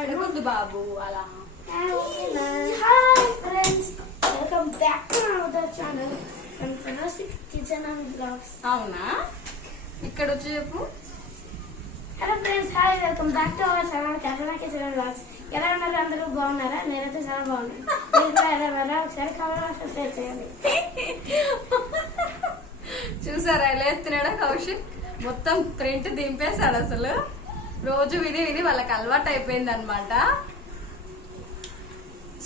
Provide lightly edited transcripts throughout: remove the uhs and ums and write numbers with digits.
అడుగుద్దు బాబు అలా. Hi friends, welcome back to our channel kitchen and blogs. అవునా, ఇక్కడ వచ్చి చెప్పు. Hello friends, hi, welcome back to our channel kitchen and blogs. ఎలా ఉన్నారు అందరూ? బాగున్నారా? నేనైతే చాలా బాగున్నాను. మీరు కూడా ఎలా ఉన్నారా? ఒకసారి కామెంట్ షేర్ చేయండి. చూసారా ఎలా ఎత్తున్నాడో కౌశిక్? మొత్తం ప్రింట్ దింపేశాడు. అసలు రోజు విని విని వాళ్ళకి అలవాటు అయిపోయింది అనమాట.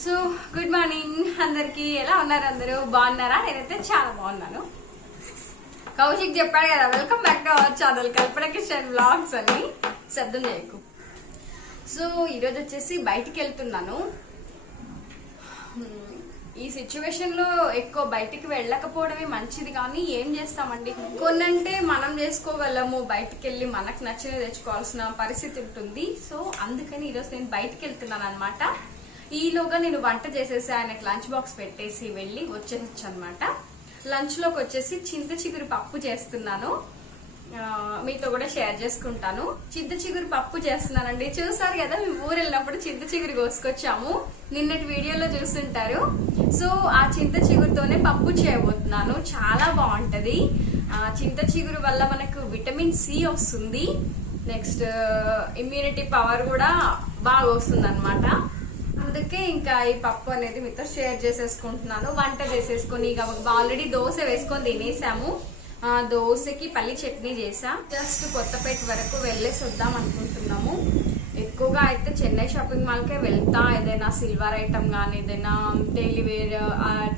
సో గుడ్ మార్నింగ్ అందరికి. ఎలా ఉన్నారు అందరూ? బాగున్నారా? నేనైతే చాలా బాగున్నాను. కౌశిక్ చెప్పాడు కదా welcome back to our channel Kalpana kitchen blogs అని. శబ్దం చేయకు. సో ఈరోజు వచ్చేసి బయటికి వెళ్తున్నాను. ఈ సిచ్యువేషన్ లో ఎక్కువ బయటికి వెళ్ళకపోవడమే మంచిది, కానీ ఏం చేస్తామండి, కొన్నంటే మనం చేసుకోగలము, బయటికి వెళ్ళి మనకు నచ్చినవి తెచ్చుకోవాల్సిన పరిస్థితి ఉంటుంది. సో అందుకని ఈరోజు నేను బయటికి వెళ్తున్నాను అనమాట. ఈలోగా నేను వంట చేసేసి ఆయనకు లంచ్ బాక్స్ పెట్టేసి వెళ్ళి వచ్చేసి అనమాట. లంచ్ లోకి వచ్చేసి చింత చిగురు పప్పు చేస్తున్నాను. మీతో కూడా షేర్ చేసుకుంటాను. చింత చిగురు పప్పు చేస్తున్నానండి. చూసారు కదా, మేము ఊరు వెళ్ళినప్పుడు చింత చిగురు కోసుకొచ్చాము, నిన్నటి వీడియోలో చూస్తుంటారు. సో ఆ చింత చిగురుతోనే పప్పు చేయబోతున్నాను. చాలా బాగుంటది. చింత చిగురు వల్ల మనకు విటమిన్ సి వస్తుంది. నెక్స్ట్ ఇమ్యూనిటీ పవర్ కూడా బాగా వస్తుంది అనమాట. అందుకే ఇంకా ఈ పప్పు అనేది మీతో షేర్ చేసేసుకుంటున్నాను. వంట చేసేసుకొని ఇక ఆల్రెడీ దోశ వేసుకొని తినేసాము. దోశకి పల్లి చట్నీ చేసా. జస్ట్ కొత్తపేట వరకు వెళ్ళేసి వద్దాం అనుకుంటున్నాము. ఎక్కువగా అయితే చెన్నై షాపింగ్ మాల్కే వెళ్తా. ఏదైనా సిల్వర్ ఐటమ్ కానీ ఏదైనా డైలీ వేర్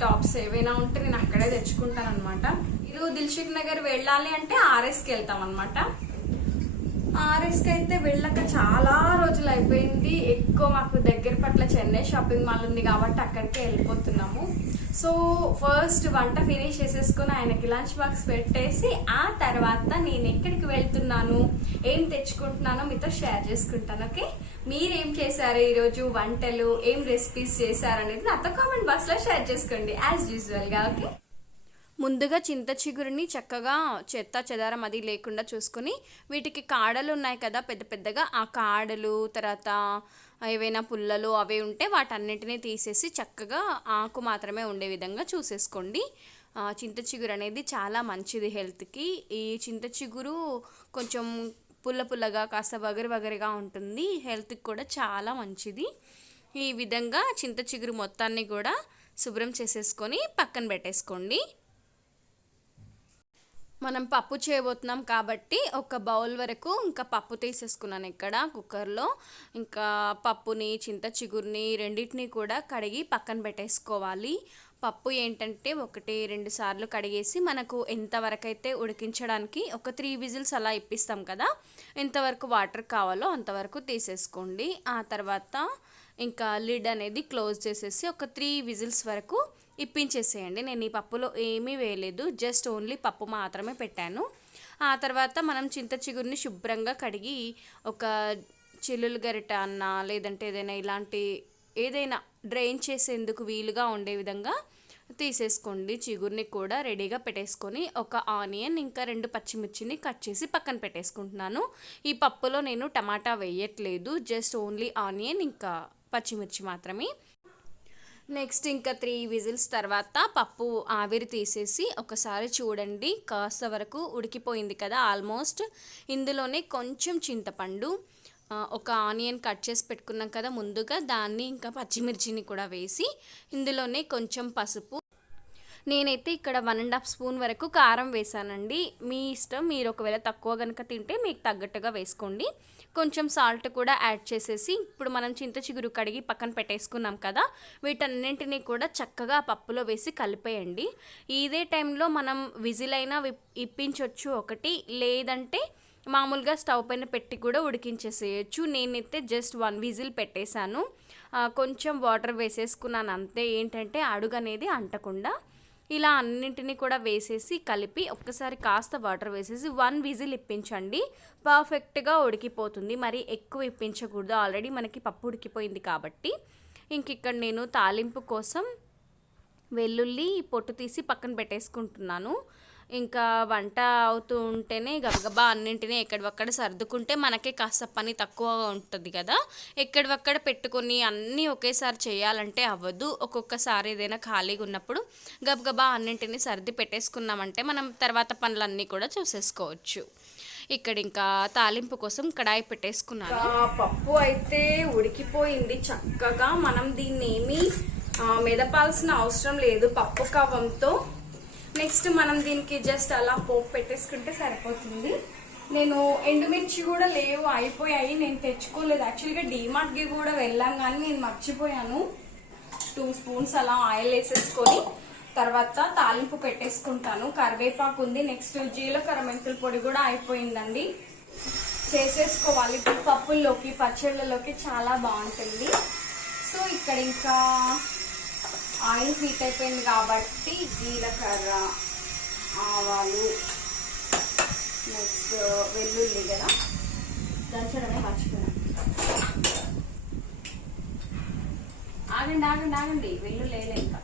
టాప్స్ ఏవైనా ఉంటే నేను అక్కడే తెచ్చుకుంటాను అనమాట. ఇది దిల్షుక్ నగర్ వెళ్ళాలి అంటే ఆర్ఎస్కి వెళ్తాం అనమాట. ఆర్ఎస్కి అయితే వెళ్ళక చాలా రోజులు అయిపోయింది. ఎక్కువ మాకు దగ్గర పట్ల చెన్నై షాపింగ్ మాల్ ఉంది కాబట్టి అక్కడికే వెళ్ళిపోతున్నాము. సో ఫస్ట్ వంట ఫినిష్ చేసేసుకుని ఆయనకి లంచ్ బాక్స్ పెట్టేసి ఆ తర్వాత నేను ఎక్కడికి వెళ్తున్నాను, ఏం తెచ్చుకుంటున్నానో మీతో షేర్ చేసుకుంటాను. ఓకే, మీరేం చేశారు ఈరోజు వంటలు, ఏం రెసిపీస్ చేశారు అనేది నాతో కామెంట్ బాక్స్ లో షేర్ చేసుకోండి యాజ్ యూజువల్ గా. ఓకే, ముందుగా చింత చిగురుని చక్కగా చెత్త చెదారం అది లేకుండా చూసుకుని, వీటికి కాడలు ఉన్నాయి కదా పెద్ద పెద్దగా, ఆ కాడలు తర్వాత ఏవైనా పుల్లలు అవి ఉంటే వాటన్నిటినీ తీసేసి చక్కగా ఆకు మాత్రమే ఉండే విధంగా చూసేసుకోండి. చింత చిగురు అనేది చాలా మంచిది హెల్త్కి. ఈ చింత చిగురు కొంచెం పుల్ల పుల్లగా కాస్త వగరు వగరుగా ఉంటుంది, హెల్త్కి కూడా చాలా మంచిది. ఈ విధంగా చింత చిగురు మొత్తాన్ని కూడా శుభ్రం చేసేసుకొని పక్కన పెట్టేసుకోండి. మనం పప్పు చేయబోతున్నాం కాబట్టి ఒక బౌల్ వరకు ఇంకా పప్పు తీసేసుకున్నాను ఇక్కడ కుక్కర్లో. ఇంకా పప్పుని చింత చిగురిని రెండింటిని కూడా కడిగి పక్కన పెట్టేసుకోవాలి. పప్పు ఏంటంటే 1-2 సార్లు కడిగేసి మనకు ఎంతవరకు అయితే ఉడికించడానికి ఒక 3 విజిల్స్ అలా ఇప్పిస్తాం కదా, ఎంతవరకు వాటర్ కావాలో అంతవరకు తీసేసుకోండి. ఆ తర్వాత ఇంకా లిడ్ అనేది క్లోజ్ చేసేసి ఒక 3 విజిల్స్ వరకు ఇప్పించేసేయండి. నేను ఈ పప్పులో ఏమీ వేయలేదు, జస్ట్ ఓన్లీ పప్పు మాత్రమే పెట్టాను. ఆ తర్వాత మనం చింత చిగురిని శుభ్రంగా కడిగి ఒక చిల్లులు గరిట అన్నా లేదంటే ఏదైనా డ్రైన్ చేసేందుకు వీలుగా ఉండే విధంగా తీసేసుకోండి. చిగురిని కూడా రెడీగా పెట్టేసుకొని ఒక ఆనియన్ ఇంకా 2 పచ్చిమిర్చిని కట్ చేసి పక్కన పెట్టేసుకుంటున్నాను. ఈ పప్పులో నేను టమాటా వేయట్లేదు, జస్ట్ ఓన్లీ ఆనియన్ ఇంకా పచ్చిమిర్చి మాత్రమే. నెక్స్ట్ ఇంకా 3 విజిల్స్ తర్వాత పప్పు ఆవిరి తీసేసి ఒకసారి చూడండి, కాస్త వరకు ఉడికిపోయింది కదా ఆల్మోస్ట్. ఇందులోనే కొంచెం చింతపండు, ఒక ఆనియన్ కట్ చేసి పెట్టుకున్నాం కదా ముందుగా, దాన్ని ఇంకా పచ్చిమిర్చిని కూడా వేసి ఇందులోనే కొంచెం పసుపు, నేనైతే ఇక్కడ 1.5 స్పూన్ వరకు కారం వేసానండి. మీ ఇష్టం, మీరు ఒకవేళ తక్కువ కనుక తింటే మీకు తగ్గట్టుగా వేసుకోండి. కొంచెం సాల్ట్ కూడా యాడ్ చేసేసి ఇప్పుడు మనం చింత చిగురు కడిగి పక్కన పెట్టేసుకున్నాం కదా, వీటన్నింటినీ కూడా చక్కగా పప్పులో వేసి కలిపేయండి. ఇదే టైంలో మనం విజిల్ అయినా ఇప్పించవచ్చు ఒకటి, లేదంటే మామూలుగా స్టవ్ పైన పెట్టి కూడా ఉడికించేసేయచ్చు. నేనైతే జస్ట్ 1 విజిల్ పెట్టేశాను, కొంచెం వాటర్ వేసేసుకున్నాను అంతే. ఏంటంటే అడుగు అనేది అంటకుండా ఇలా అన్నింటినీ కూడా వేసేసి కలిపి ఒక్కసారి కాస్త వాటర్ వేసేసి 1 విజిల్ ఇప్పించండి, పర్ఫెక్ట్గా ఉడికిపోతుంది. మరి ఎక్కువ ఇప్పించకూడదు, ఆల్రెడీ మనకి పప్పు ఉడికిపోయింది కాబట్టి. ఇంక ఇక్కడ నేను తాలింపు కోసం వెల్లుల్లి పొట్టు తీసి పక్కన పెట్టేసుకుంటున్నాను. ఇంకా వంట అవుతూ ఉంటేనే గబగబా అన్నింటినీ ఎక్కడొక్కడ సర్దుకుంటే మనకే కాస్త పని తక్కువగా ఉంటుంది కదా. ఎక్కడొక్కడ పెట్టుకొని అన్నీ ఒకేసారి చేయాలంటే అవ్వదు. ఒక్కొక్కసారి ఏదైనా ఖాళీగా ఉన్నప్పుడు గబగబా అన్నింటినీ సర్ది పెట్టేసుకున్నామంటే మనం తర్వాత పనులన్నీ కూడా చూసేసుకోవచ్చు. ఇక్కడ ఇంకా తాలింపు కోసం కడాయి పెట్టేసుకున్నాను. పప్పు అయితే ఉడికిపోయింది చక్కగా. మనం దీన్ని ఏమీ మెదపాల్సిన అవసరం లేదు పప్పు కవ్వంతో. నెక్స్ట్ మనం దీనికి జస్ట్ అలా పోపు పెట్టేసుకుంటే సరిపోతుంది. నేను ఎండుమిర్చి కూడా లేవు, అయిపోయాయి, నేను తెచ్చుకోలేదు. యాక్చువల్గా డీమార్ట్కి కూడా వెళ్ళాం కానీ నేను మర్చిపోయాను. 2 స్పూన్స్ అలా ఆయిల్ వేసేసుకొని తర్వాత తాలింపు పెట్టేసుకుంటాను. కరివేపాకు ఉంది, నెక్స్ట్ జీలకర్ర మెంతుల పొడి కూడా అయిపోయిందండి. చేసేసుకోవాలి, పప్పుల్లోకి పచ్చళ్ళలోకి చాలా బాగుంటుంది. సో ఇక్కడ ఇంకా ఆయిల్ హీట్ అయిపోయింది కాబట్టి జీలకర్ర, ఆవాలు, నెక్స్ట్ వెల్లుల్లి కదా దంచడమే మర్చిపోయాను. ఆగండి వెల్లుల్లి వేయలే ఇంకా.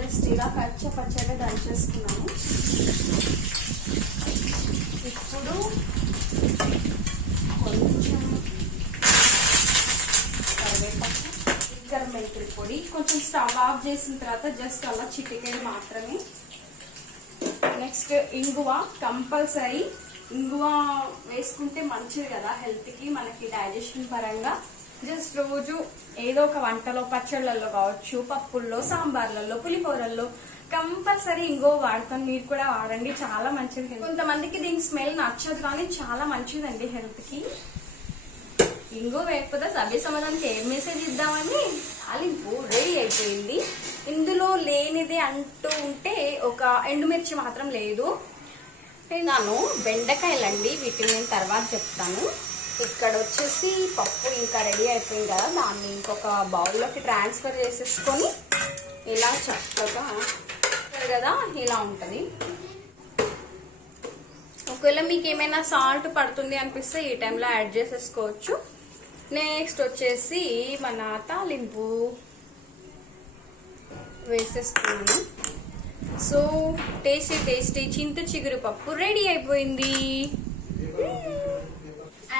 జస్ట్ ఇలా పచ్చగా దంచేసుకున్నాను. ఇప్పుడు కొంచెం జీలకర్ర మెంతుల పొడి, కొంచెం స్టవ్ ఆఫ్ చేసిన తర్వాత జస్ట్ అలా చిటికెడు మాత్రమే. నెక్స్ట్ ఇంగువ కంపల్సరీ. ఇంగువ వేసుకుంటే మంచిది కదా హెల్త్కి, మనకి డైజెషన్ పరంగా. జస్ట్ రోజు ఏదో ఒక వంటలో పచ్చళ్ళల్లో కావచ్చు, పప్పుల్లో, సాంబార్లలో, పులిహోరల్లో కంపల్సరీ ఇంగువ వాడతాను. మీరు కూడా వాడండి, చాలా మంచిది. కొంతమందికి దీని స్మెల్ నచ్చదు కానీ చాలా మంచిదండి హెల్త్కి. ఇంగువ వేయకపోతే సభ్య సమాధానికి ఏం మెసేజ్ ఇద్దామని తాలింపు రెడీ అయిపోయింది. ఇందులో లేనిది అంటూ ఉంటే ఒక ఎండుమిర్చి మాత్రం లేదు. నేను బెండకాయలండి, వీటిని నేను తర్వాత చెప్తాను. ఇక్కడ వచ్చేసి పప్పు ఇంకా రెడీ అయిపోయింది కదా, దాన్ని ఇంకొక బౌల్లోకి ట్రాన్స్ఫర్ చేసేసుకొని ఇలా చక్కగా కదా ఇలా ఉంటుంది. ఒకవేళ మీకు ఏమైనా సాల్ట్ పడుతుంది అనిపిస్తే ఈ టైంలో యాడ్ చేసేసుకోవచ్చు. నెక్స్ట్ వచ్చేసి మన తాలింపు వేసేస్తున్నాను. సో టేస్టీ చింత చిగురు పప్పు రెడీ అయిపోయింది.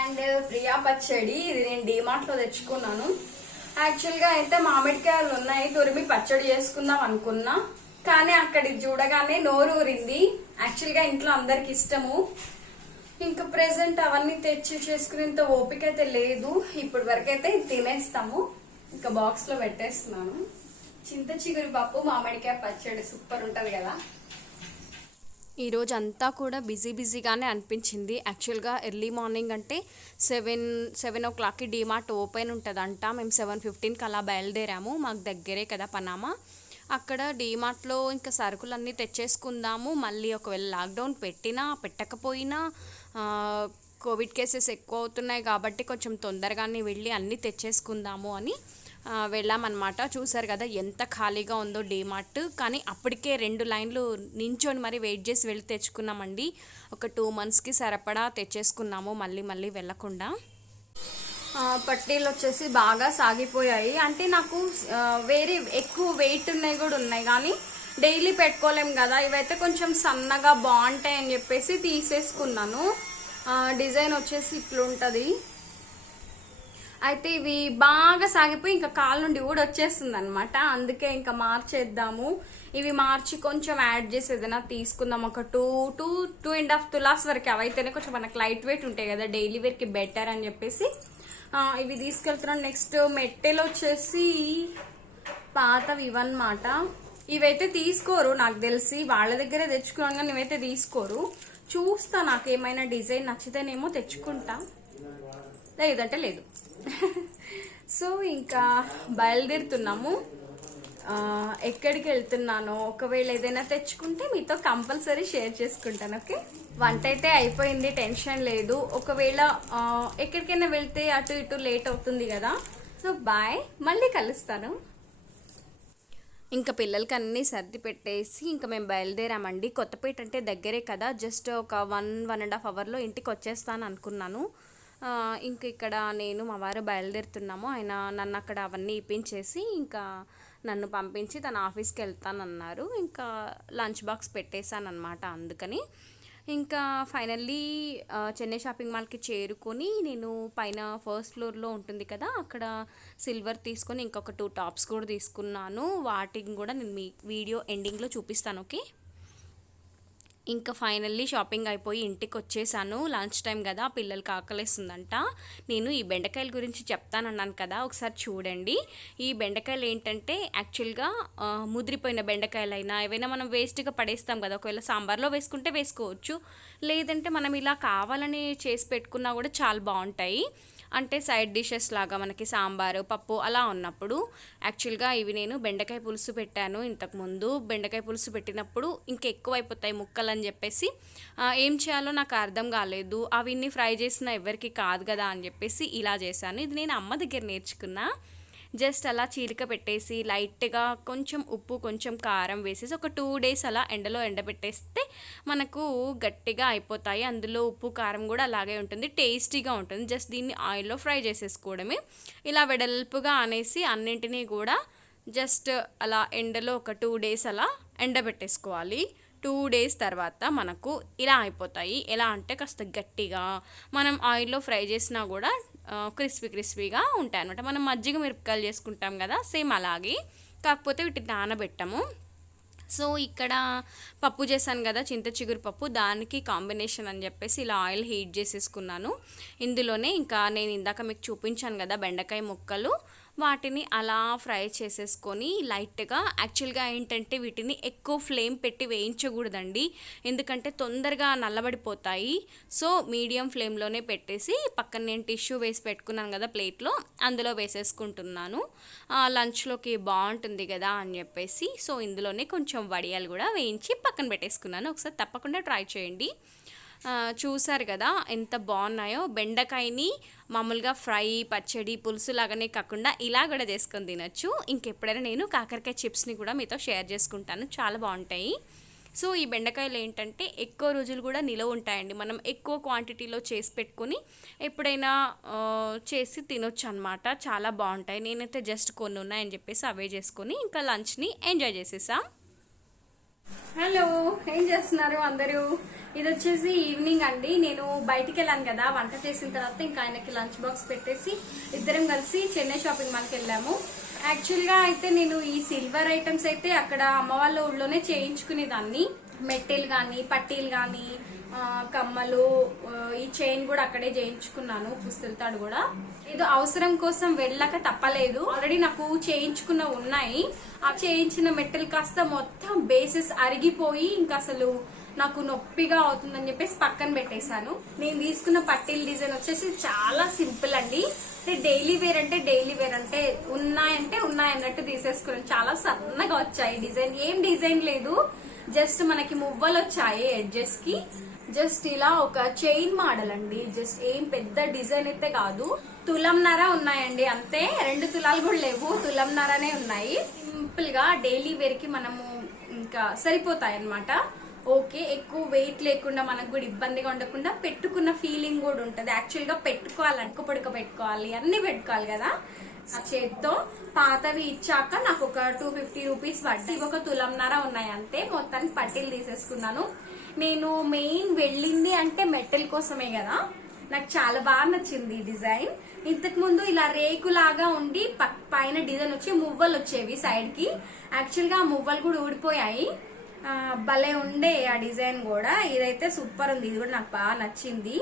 అండ్ ప్రియా పచ్చడి, ఇది నేను డీమార్ట్లో తెచ్చుకున్నాను. యాక్చువల్గా అయితే మామిడికాయలు ఉన్నాయి, తురిమి పచ్చడి చేసుకుందాం అనుకున్నా, కానీ అక్కడికి చూడగానే నోరు ఊరింది. యాక్చువల్గా ఇంట్లో అందరికి ఇష్టము, ఇంకా ప్రెసెంట్ అవన్నీ తెచ్చి చేసుకునేంత ఓపిక అయితే లేదు. ఇప్పటి వరకు అయితే తినేస్తాము. ఇంకా బాక్స్ లో పెట్టేస్తున్నాను. చింత చిగురు పప్పు మామిడికాయ పచ్చడి సూపర్ ఉంటది కదా. ఈరోజు అంతా కూడా బిజీగానే అనిపించింది. యాక్చువల్గా ఎర్లీ మార్నింగ్ అంటే 7 o'clockకి డీమార్ట్ ఓపెన్ ఉంటుందంట. మేము 7:15కి అలా బయలుదేరాము. మాకు దగ్గరే కదా పనామా. అక్కడ డీమార్ట్లో ఇంకా సరుకులన్నీ తెచ్చేసుకుందాము. మళ్ళీ ఒకవేళ లాక్డౌన్ పెట్టినా పెట్టకపోయినా కోవిడ్ కేసెస్ ఎక్కువ అవుతున్నాయి కాబట్టి కొంచెం తొందరగానే వెళ్ళి అన్నీ తెచ్చేసుకుందాము అని వెళ్ళామన్నమాట. చూసారు కదా ఎంత ఖాళీగా ఉందో డీమార్ట్. కానీ అప్పటికే 2 లైన్లు నించొని మరి వెయిట్ చేసి వెళ్ళి తెచ్చుకున్నామండి. ఒక 2 monthsకి సరిపడా తెచ్చేసుకున్నాము మళ్ళీ వెళ్ళకుండా. పట్టీలు వచ్చేసి బాగా సాగిపోయాయి. అంటే నాకు వేరే ఎక్కువ వెయిట్ ఉన్నాయి కూడా ఉన్నాయి, కానీ డైలీ పెట్టుకోలేం కదా. ఇవైతే కొంచెం సన్నగా బాగుంటాయి అని చెప్పేసి తీసేసుకున్నాను. డిజైన్ వచ్చేసి ఇట్లుంటుంది. అయితే ఇవి బాగా సాగిపోయి ఇంకా కాళ్ళ నుండి కూడా వచ్చేస్తుంది అనమాట. అందుకే ఇంకా మార్చేద్దాము. ఇవి మార్చి కొంచెం యాడ్ చేసి ఏదైనా తీసుకుందాం. ఒక 2.5 తులాస్ వరకు. అవైతేనే కొంచెం మనకు లైట్ వెయిట్ ఉంటాయి కదా, డైలీ వేర్కి బెటర్ అని చెప్పేసి ఇవి తీసుకెళ్తున్నాను. నెక్స్ట్ మెట్టెలు వచ్చేసి పాతవి ఇవన్నమాట. ఇవైతే తీసుకోరు నాకు తెలిసి, వాళ్ళ దగ్గరే తెచ్చుకున్నాను కానీ ఇవైతే తీసుకోరు. చూస్తా, నాకు ఏమైనా డిజైన్ నచ్చితేనేమో తెచ్చుకుంటా, లేదంటే లేదు. సో ఇంకా బయలుదేరుతున్నాము. ఎక్కడికి వెళ్తున్నానో ఒకవేళ ఏదైనా తెచ్చుకుంటే మీతో కంపల్సరీ షేర్ చేసుకుంటాను. ఓకే, వంట అయితే అయిపోయింది, టెన్షన్ లేదు. ఒకవేళ ఎక్కడికైనా వెళ్తే అటు ఇటు లేట్ అవుతుంది కదా. సో బాయ్, మళ్ళీ కలుస్తాను. ఇంకా పిల్లలకి అన్నీ సర్ది పెట్టేసి ఇంకా మేము బయలుదేరామండి. కొత్తపేట అంటే దగ్గరే కదా, జస్ట్ ఒక 1.5 అవర్లో ఇంటికి వచ్చేస్తాను అనుకున్నాను. ఇంక ఇక్కడ నేను మా వారు బయలుదేరుతున్నాము. ఆయన నన్ను అక్కడ అవన్నీ ఇప్పించేసి ఇంకా నన్ను పంపించి తన ఆఫీస్కి వెళ్తానన్నారు. ఇంకా లంచ్ బాక్స్ పెట్టేశాను అనమాట. అందుకని ఇంకా ఫైనల్లీ చెన్నై షాపింగ్ మాల్కి చేరుకొని నేను పైన ఫస్ట్ ఫ్లోర్లో ఉంటుంది కదా, అక్కడ సిల్వర్ తీసుకొని ఇంకొక 2 టాప్స్ కూడా తీసుకున్నాను. వాటిని కూడా నేను మీ వీడియో ఎండింగ్లో చూపిస్తాను. ఓకే, ఇంకా ఫైనల్లీ షాపింగ్ అయిపోయి ఇంటికి వచ్చేసాను. లంచ్ టైం కదా, పిల్లలకి ఆకలిస్తుందంట. నేను ఈ బెండకాయల గురించి చెప్తానన్నాను కదా, ఒకసారి చూడండి. ఈ బెండకాయలు ఏంటంటే యాక్చువల్గా ముదిరిపోయిన బెండకాయలైనా ఏవైనా మనం వేస్ట్గా పడేస్తాం కదా, ఒకవేళ సాంబార్లో వేసుకుంటే వేసుకోవచ్చు, లేదంటే మనం ఇలా కావాలని చేసి పెట్టుకున్నా కూడా చాలా బాగుంటాయి. అంటే సైడ్ డిషెస్ లాగా మనకి సాంబారు పప్పు అలా ఉన్నప్పుడు. యాక్చువల్గా ఇవి నేను బెండకాయ పులుసు పెట్టాను ఇంతకుముందు. బెండకాయ పులుసు పెట్టినప్పుడు ఇంకెక్కువ అయిపోతాయి ముక్కలు అని చెప్పేసి ఏం చేయాలో నాకు అర్థం కాలేదు. అవిన్ని ఫ్రై చేసిన ఎవరికి కాదు కదా అని చెప్పేసి ఇలా చేశాను. ఇది నేను అమ్మ దగ్గర నేర్చుకున్నా. జస్ట్ అలా చీలిక పెట్టేసి లైట్గా కొంచెం ఉప్పు కొంచెం కారం వేసేసి ఒక 2 days అలా ఎండలో ఎండబెట్టేస్తే మనకు గట్టిగా అయిపోతాయి. అందులో ఉప్పు కారం కూడా అలాగే ఉంటుంది, టేస్టీగా ఉంటుంది. జస్ట్ దీన్ని ఆయిల్లో ఫ్రై చేసేసుకోవడమే. ఇలా వెడల్పుగా అనేసి అన్నింటినీ కూడా జస్ట్ అలా ఎండలో ఒక 2 days అలా ఎండబెట్టేసుకోవాలి. 2 days తర్వాత మనకు ఇలా అయిపోతాయి. ఎలా అంటే కాస్త గట్టిగా మనం ఆయిల్లో ఫ్రై చేసినా కూడా క్రిస్పీగా ఉంటాయి అనమాట. మనం మజ్జిగ మిరపకాయలు చేసుకుంటాం కదా, సేమ్ అలాగే, కాకపోతే వీటిని నానబెట్టము. సో ఇక్కడ పప్పు చేశాను కదా, చింత చిగురు పప్పు, దానికి కాంబినేషన్ అని చెప్పేసి ఇలా ఆయిల్ హీట్ చేసేసుకున్నాను. ఇందులోనే ఇంకా నేను ఇందాక మీకు చూపించాను కదా బెండకాయ ముక్కలు, వాటిని అలా ఫ్రై చేసేసుకొని లైట్గా. యాక్చువల్గా ఏంటంటే వీటిని ఎక్కువ ఫ్లేమ్ పెట్టి వేయించకూడదండి, ఎందుకంటే తొందరగా నల్లబడిపోతాయి. సో మీడియం ఫ్లేమ్లోనే పెట్టేసి పక్కన నేను టిష్యూ వేసి పెట్టుకున్నాను కదా ప్లేట్లో, అందులో వేసేసుకుంటున్నాను. లంచ్లోకి బాగుంటుంది కదా అని చెప్పేసి. సో ఇందులోనే కొంచెం వడియాలు కూడా వేయించి పక్కన పెట్టేసుకున్నాను. ఒకసారి తప్పకుండా ట్రై చేయండి. చూసారు కదా ఎంత బాగున్నాయో. బెండకాయని మామూలుగా ఫ్రై పచ్చడి పులుసు లాగానే కాకుండా ఇలా కూడా చేసుకొని తినచ్చు. ఇంకెప్పుడైనా నేను కాకరకాయ చిప్స్ని కూడా మీతో షేర్ చేసుకుంటాను, చాలా బాగుంటాయి. సో ఈ బెండకాయలు ఏంటంటే ఎక్కువ రోజులు కూడా నిలవ ఉంటాయండి. మనం ఎక్కువ క్వాంటిటీలో చేసి పెట్టుకొని ఎప్పుడైనా చేసి తినొచ్చు అనమాట, చాలా బాగుంటాయి. నేనైతే జస్ట్ కొన్ని ఉన్నాయని చెప్పేసి అవే చేసుకొని ఇంకా లంచ్ని ఎంజాయ్ చేసేసాం. హలో, ఏం చేస్తున్నారు అందరూ? ఇది వచ్చేసి ఈవినింగ్ అండి. నేను బయటికి వెళ్ళాను కదా, వంట చేసిన తర్వాత ఇంకా ఆయనకి లంచ్ బాక్స్ పెట్టేసి ఇద్దరం కలిసి చెన్నై షాపింగ్ మాల్కి వెళ్ళాము. యాక్చువల్గా అయితే నేను ఈ సిల్వర్ ఐటమ్స్ అయితే అక్కడ అమ్మ వాళ్ళ ఊళ్ళోనే చేయించుకునేదాన్ని. మెట్టెలు కానీ పట్టీలు కానీ కమ్మలు, ఈ చైన్ కూడా అక్కడే చేయించుకున్నాను, పుస్తెలతాడు కూడా. ఏదో అవసరం కోసం వెళ్ళక తప్పలేదు. ఆల్రెడీ నాకు చేయించుకున్న ఉన్నాయి. ఆ చేయించిన మెట్టెలు కాస్త మొత్తం బేసెస్ అరిగిపోయి ఇంకా అసలు నాకు నొప్పిగా అవుతుందని చెప్పేసి పక్కన పెట్టేశాను. నేను తీసుకున్న పట్టీల డిజైన్ వచ్చేసి చాలా సింపుల్ అండి. డైలీ వేర్ అంటే ఉన్నాయన్నట్టు తీసేసుకున్నాను. చాలా సన్నగా వచ్చాయి డిజైన్, ఏం డిజైన్ లేదు, జస్ట్ మనకి మువ్వలు వచ్చాయి ఎడ్జెస్ కి. జస్ట్ ఇలా ఒక చైన్ మోడల్ అండి, జస్ట్ ఏం పెద్ద డిజైన్ అయితే కాదు. తులంన్నర ఉన్నాయండి అంతే, 2 తులాలు కూడా లేవు, తులంన్నరనే ఉన్నాయి. సింపుల్ గా డైలీ వేర్ కి మనము ఇంకా సరిపోతాయి అన్నమాట. ఓకే, ఎక్కువ వెయిట్ లేకుండా మనకు కూడా ఇబ్బందిగా ఉండకుండా పెట్టుకున్న ఫీలింగ్ కూడా ఉంటుంది. యాక్చువల్ గా పెట్టుకోవాలి, పొడక పెట్టుకోవాలి, అన్ని పెట్టుకోవాలి కదా. ఆ చేత్తో పాతవి ఇచ్చాక నాకు ఒక 250 రూపీస్ పడ్డాయి. ఇవి ఒక తులంన్నర ఉన్నాయి అంతే. మొత్తానికి పట్టీలు తీసేసుకున్నాను. నేను మెయిన్ వెళ్ళింది అంటే మెటల్ కోసమే కదా, నాకు చాలా బాగా నచ్చింది ఈ డిజైన్. ఇంతకు ముందు ఇలా రేకులాగా ఉండి పైన డిజైన్ వచ్చి మువ్వలు వచ్చేవి సైడ్ కి. యాక్చువల్ గా ఆ మువ్వలు కూడా ఊడిపోయాయి, భలే ఉండే ఆ డిజైన్ కూడా. ఇదైతే సూపర్ ఉంది, ఇది కూడా నాకు బాగా నచ్చింది.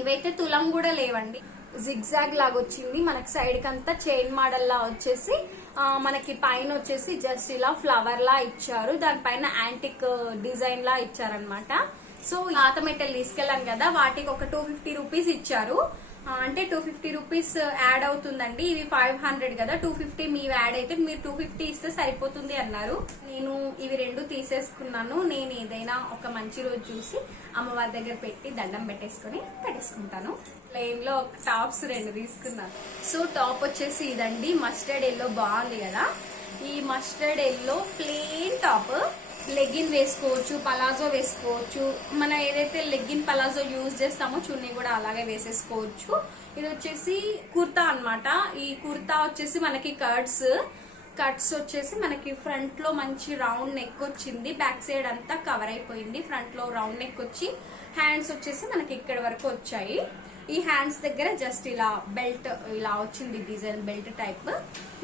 ఇవైతే తులం కూడా లేవండి, జిగ్జాగ్ లాగా వచ్చింది. మనకి సైడ్ కి అంతా చైన్ మోడల్ లా వచ్చేసి మనకి పైన వచ్చేసి జస్ట్ ఇలా ఫ్లవర్ లా ఇచ్చారు, దానిపైన యాంటిక్ డిజైన్ లా ఇచ్చారనమాట. సో పాత మెటల్ తీసుకెళ్ళాను కదా, వాటికి ఒక 250 రూపీస్ ఇచ్చారు. అంటే 250 రూపీస్ యాడ్ అవుతుందండి. ఇవి 500 కదా, 250 మీవి యాడ్ అయితే మీరు 250 ఇస్తే సరిపోతుంది అన్నారు. నేను ఇవి 2 తీసేసుకున్నాను. నేను ఏదైనా ఒక మంచి రోజు చూసి అమ్మవారి దగ్గర పెట్టి దండం పెట్టేసుకుంటాను. ప్లెయిన్ లో టాప్స్ 2 తీసుకున్నాను. సో టాప్ వచ్చేసి ఇదండి, మస్టర్డ్ ఎల్లో, బాగుంది కదా. ఈ mustard yellow plain top, legging వేసుకోవచ్చు, పలాజో వేసుకోవచ్చు. మనం ఏదైతే లెగ్గిన్ పలాజో యూజ్ చేస్తామో చున్నీ కూడా అలాగే వేసేసుకోవచ్చు. ఇది వచ్చేసి కుర్తా అన్నమాట. ఈ కుర్తా వచ్చేసి మనకి కర్డ్స్ కట్స్ వచ్చేసి మనకి ఫ్రంట్ లో మంచి రౌండ్ నెక్ వచ్చింది, బ్యాక్ సైడ్ అంతా కవర్ అయిపోయింది. ఫ్రంట్ లో రౌండ్ నెక్ వచ్చి హ్యాండ్స్ వచ్చేసి మనకి ఇక్కడ వరకు వచ్చాయి. ఈ హ్యాండ్స్ దగ్గర జస్ట్ ఇలా బెల్ట్ ఇలా వచ్చింది, డిజైన్ బెల్ట్ టైప్.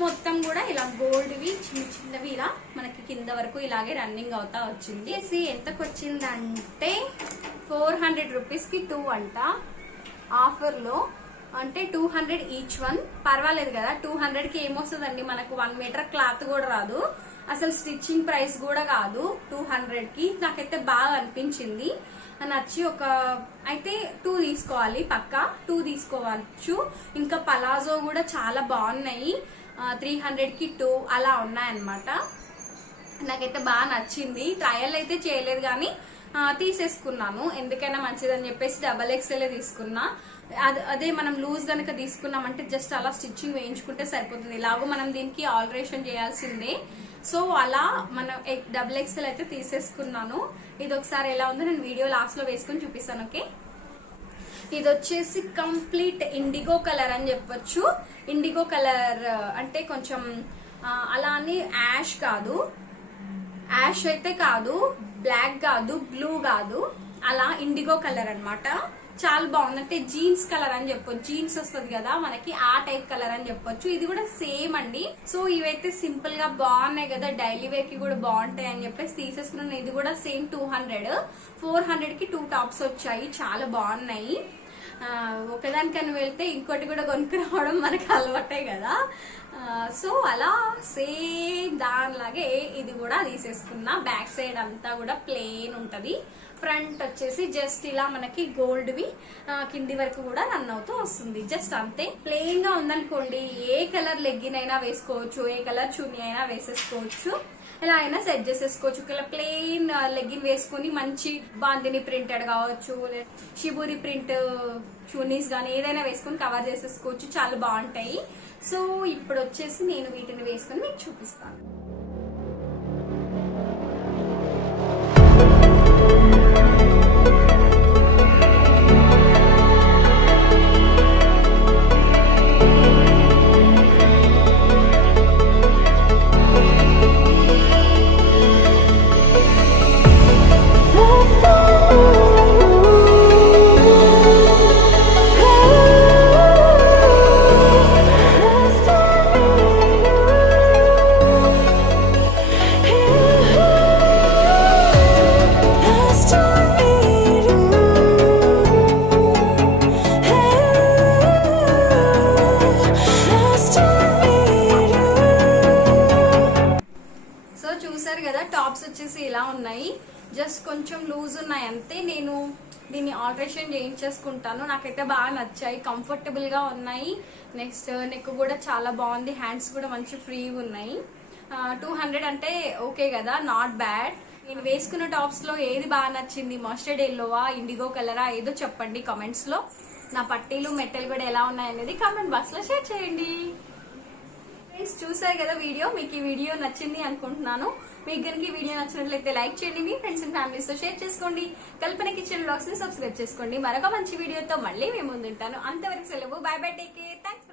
మొత్తం కూడా ఇలా గోల్డ్ వి చిన్న చిన్నవి ఇలా మనకి కింద వరకు ఇలాగే రన్నింగ్ అవుతా వచ్చింది. ఎంతకు వచ్చిందంటే 400 రూపీస్ కి 2 అంట. ఆఫర్ లో అంటే 200 ఈచ్ వన్. పర్వాలేదు కదా, 200 కి ఏమొస్తుందండి, మనకు 1 మీటర్ క్లాత్ కూడా రాదు, అసలు స్టిచ్చింగ్ ప్రైస్ కూడా కాదు 200 కి. నాకైతే బాగా అనిపించింది, నచ్చి ఒక అయితే 2 తీసుకోవాలి, పక్కా 2 తీసుకోవచ్చు. ఇంకా పలాజో కూడా చాలా బాగున్నాయి, 300 కి 2 అలా ఉన్నాయన్నమాట. నాకైతే బాగా నచ్చింది. ట్రయల్ అయితే చేయలేదు కానీ తీసేసుకున్నాను, ఎందుకైనా మంచిదని చెప్పేసి XXL తీసుకున్నా. అదే మనం లూజ్ గనక తీసుకున్నామంటే జస్ట్ అలా స్టిచ్చింగ్ వేయించుకుంటే సరిపోతుంది. ఇలాగో మనం దీనికి ఆల్టరేషన్ చేయాల్సిందే. సో అలా మనం XXL అయితే తీసేసుకున్నాను. ఇది ఒకసారి ఎలా ఉందో నేను వీడియో లాస్ట్ లో వేసుకొని చూపిస్తాను. ఓకే, ఇది వచ్చేసి కంప్లీట్ ఇండిగో కలర్ అని చెప్పొచ్చు. ఇండిగో కలర్ అంటే కొంచెం అలా అని యాష్ కాదు, యాష్ అయితే కాదు, బ్లాక్ కాదు, బ్లూ కాదు, అలా ఇండిగో కలర్ అన్నమాట. చాలా బాగుంది, అంటే జీన్స్ కలర్ అని చెప్పొచ్చు. జీన్స్ వస్తుంది కదా మనకి, ఆ టైప్ కలర్ అని చెప్పొచ్చు. ఇది కూడా సేమ్ అండి. సో ఇవైతే సింపుల్ గా బాగున్నాయి కదా, డైలీ వేర్ కి కూడా బాగుంటాయి అని చెప్పేసి తీసేసుకున్నాను. ఇది కూడా సేమ్ 200, 400 కి 2 టాప్స్ వచ్చాయి, చాలా బాగున్నాయి. ఒకదానికన్నా వెళ్తే ఇంకోటి కూడా కొనుక్కురావడం మనకు అలవాటే కదా. సో అలా సేమ్ దానిలాగే ఇది కూడా తీసేసుకున్నా. బ్యాక్ సైడ్ అంతా కూడా ప్లెయిన్ ఉంటది, ఫ్రంట్ వచ్చేసి జస్ట్ ఇలా మనకి గోల్డ్ వి కింది వరకు కూడా రన్ అవుతూ వస్తుంది. జస్ట్ అంతే, ప్లెయిన్ గా ఉందనుకోండి, ఏ కలర్ లెగ్గిన్ అయినా వేసుకోవచ్చు, ఏ కలర్ చున్నీ అయినా వేసేసుకోవచ్చు, ఎలా అయినా సెట్ చేసేసుకోవచ్చు. ఇలా ప్లెయిన్ లెగ్గిన్ వేసుకుని మంచి బాందిని ప్రింటెడ్ కావచ్చు, షిబూరి ప్రింట్ చున్నీస్ కానీ ఏదైనా వేసుకుని కవర్ చేసేసుకోవచ్చు, చాలా బాగుంటాయి. సో ఇప్పుడు వచ్చేసి నేను వీటిని వేసుకుని మీకు చూపిస్తాను. చూసారు కదా, టాప్స్ వచ్చేసి ఇలా ఉన్నాయి, జస్ట్ కొంచెం లూజ్ ఉన్నాయి అంతే. నేను దీన్ని ఆల్టరేషన్ చేయించేసుకుంటాను. నాకైతే బాగా నచ్చాయి, కంఫర్టబుల్ గా ఉన్నాయి. నెక్స్ట్ నెక్ కూడా చాలా బాగుంది, హ్యాండ్స్ కూడా మంచి ఫ్రీగా ఉన్నాయి. 200 అంటే ఓకే కదా, నాట్ బ్యాడ్. నేను వేసుకున్న టాప్స్ లో ఏది బాగా నచ్చింది, మస్టర్డ్ ఎల్లోవా, ఇండిగో కలరా, ఏదో చెప్పండి కామెంట్స్ లో. నా పట్టీలు మెట్టలు కూడా ఎలా ఉన్నాయనేది కామెంట్ బాక్స్ లో షేర్ చేయండి. ఫ్రెండ్స్ చూసారు కదా వీడియో, మీకు ఈ వీడియో నచ్చింది అనుకుంటున్నాను. మీకు కనుక ఈ వీడియో నచ్చినట్లయితే లైక్ చేయండి, మీ ఫ్రెండ్స్ అండ్ ఫ్యామిలీస్ తో షేర్ చేసుకోండి, కల్పన కిచెన్ బ్లాగ్స్ ని సబ్స్క్రైబ్ చేసుకోండి. మరొక మంచి వీడియోతో మళ్ళీ మేము ముందుంటాను. అంతవరకు సెలవు, by by, take care, thanks.